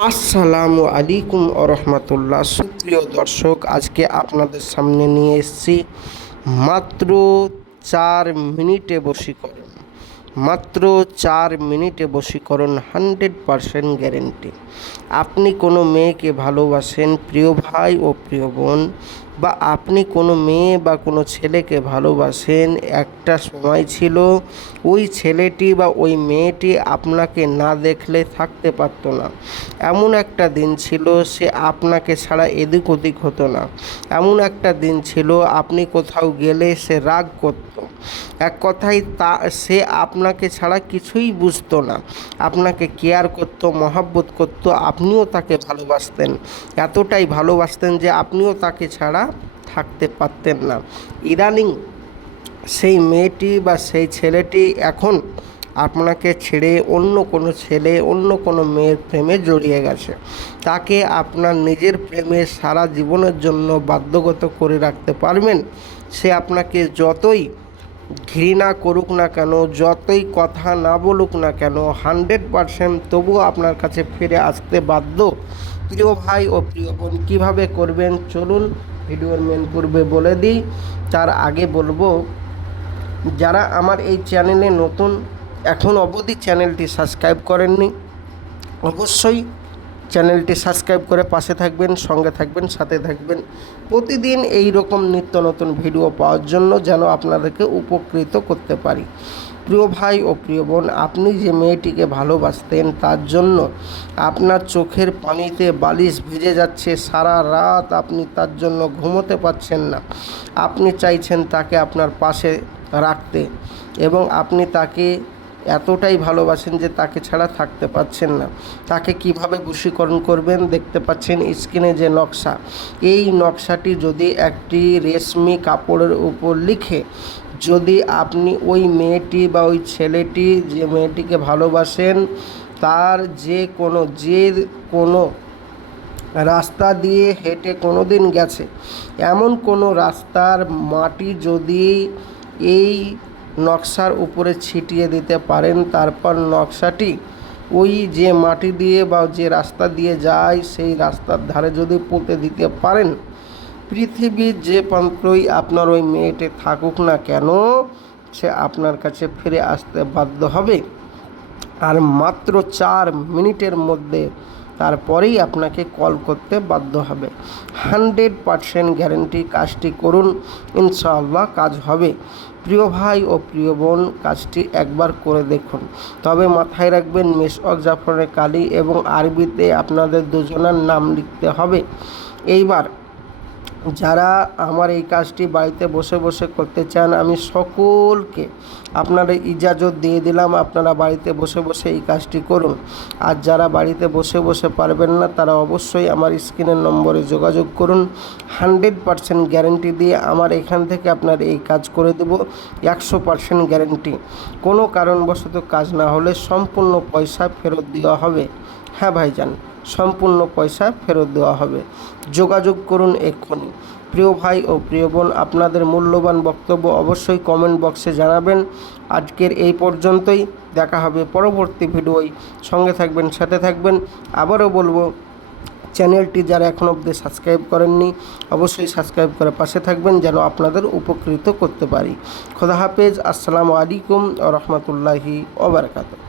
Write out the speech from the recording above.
আসসালামু আলাইকুম রহমতুল্লাহ। সুপ্রিয় দর্শক, আজকে আপনাদের সামনে নিয়ে এসেছি মাত্র 4 মিনিটে বশীকরণ। মাত্র 4 মিনিটে বশীকরণ, 100% গ্যারেন্টি। আপনি কোনো মেয়েকে ভালোবাসেন প্রিয় ভাই ও প্রিয় বোন, বা আপনি কোনো মেয়ে বা কোনো ছেলেকে ভালোবাসেন, একটা সময় ছিল ওই ছেলেটি বা ওই মেয়েটি আপনাকে না দেখলে থাকতে পারতো না। এমন একটা দিন ছিল সে আপনাকে ছাড়া এদিক ওদিক হতো না। এমন একটা দিন ছিল আপনি কোথাও গেলে সে রাগ করতো। এক কথায় সে আপনাকে ছাড়া কিছুই বুঝতো না, আপনাকে কেয়ার করতো, মহব্বত করতো, আপনিও তাকে ভালোবাসতেন। এতটাই ভালোবাসতেন যে আপনিও তাকে ছাড়া থাকতে পারতেন না। ইদানিং সেই মেয়েটি বা সেই ছেলেটি এখন আপনাকে ছেড়ে অন্য কোনো ছেলে, অন্য কোনো মেয়ের প্রেমে জড়িয়ে গেছে। তাকে আপনার নিজের প্রেমে সারা জীবনের জন্য বাধ্যগত করে রাখতে পারবেন? সে আপনাকে যতই ঘৃণা করুক না কেন, যতই কথা না বলুক না কেন, 100% তবুও আপনার কাছে ফিরে আসতে বাধ্য। প্রিয় ভাই ও প্রিয় বোন, কীভাবে করবেন চলুন ভিডিওর মেন পূর্বে বলে দিই। তার আগে বলবো, যারা আমার এই চ্যানেলে নতুন, এখন অবধি চ্যানেলটি সাবস্ক্রাইব করেননি, অবশ্যই চ্যানেলটি সাবস্ক্রাইব করে পাশে থাকবেন, সঙ্গে থাকবেন, সাথে থাকবেন প্রতিদিন এই রকম নিত্য নতুন ভিডিও পাওয়ার জন্য, যেন আপনাদেরকে উপকৃত করতে পারি। প্রিয় ভাই ও প্রিয় বোন, আপনি যে মেয়েটিকে ভালোবাসতেন তার জন্য আপনার চোখের পানিতে বালিশ ভিজে যাচ্ছে, সারা রাত আপনি তার জন্য ঘুমোতে পারছেন না। আপনি চাইছেন তাকে আপনার পাশে রাখতে, এবং আপনি তাকে এতটাই ভালোবাসেন যে তাকে ছাড়া থাকতে পারছেন না। তাকে কিভাবে বশীকরণ করবেন, দেখতে পাচ্ছেন স্ক্রিনে যে নকশা, এই নকশাটি যদি একটি রেশমি কাপড়ের উপর লিখে যদি আপনি ওই মেয়েটি বা ওই ছেলেটি যে মেয়েটিকে ভালোবাসেন তার যে কোনো রাস্তা দিয়ে হেঁটে কোনো দিন গেছে, এমন কোনো রাস্তার মাটি যদি এই নকশার উপরে ছিটিয়ে দিতে পারেন, তারপর নকশাটি ওই যে মাটি দিয়ে বা যে রাস্তা দিয়ে যায় সেই রাস্তার ধারে যদি পুঁতে দিতে পারেন, পৃথিবীর যে প্রান্তই আপনার ওই মেয়েটি থাকুক না কেন, সে আপনার কাছে ফিরে আসতে বাধ্য হবে। আর মাত্র 4 মিনিটের মধ্যে তারপরেই আপনাকে কল করতে বাধ্য হবে। 100% গ্যারেন্টি। কাজটি করুন, ইনশাআল্লাহ কাজ হবে। প্রিয় ভাই ও প্রিয় বোন, কাজটি একবার করে দেখুন। তবে মাথায় রাখবেন, মেশক জাফরের কালি এবং আরবিতে আপনাদের দুজনের নাম লিখতে হবে। এইবার যারা আমার এই কাজটি বাড়িতে বসে বসে করতে চান, আমি সকলকে আপনারা ইজাজত দিয়ে দিলাম, আপনারা বাড়িতে বসে বসে এই কাজটি করুন। আর যারা বাড়িতে বসে বসে পারবেন না, তারা অবশ্যই আমার স্ক্রিনের নম্বরে যোগাযোগ করুন। 100% গ্যারেন্টি দিয়ে আমার এখান থেকে আপনার এই কাজ করে দেব। 100% গ্যারেন্টি। কোনো কারণবশত কাজ না হলে সম্পূর্ণ পয়সা ফেরত দেওয়া হবে। হ্যাঁ ভাইজান, সম্পূর্ণ পয়সা ফেরত দেওয়া হবে। যোগাযোগ করুন এক্ষুনি। প্রিয় ভাই ও প্রিয় বোন, আপনাদের মূল্যবান বক্তব্য অবশ্যই কমেন্ট বক্সে জানাবেন। আজকের এই পর্যন্তই, দেখা হবে পরবর্তী ভিডিওয়। সঙ্গে থাকবেন, সাথে থাকবেন। আবারও বলবো, চ্যানেলটি যারা এখনও অবধি সাবস্ক্রাইব করেননি, অবশ্যই সাবস্ক্রাইব করে পাশে থাকবেন, যেন আপনাদের উপকৃত করতে পারি। খোদা হাফেজ। আসসালামু আলাইকুম ওয়া রাহমাতুল্লাহি ওয়া বারাকাতুহু।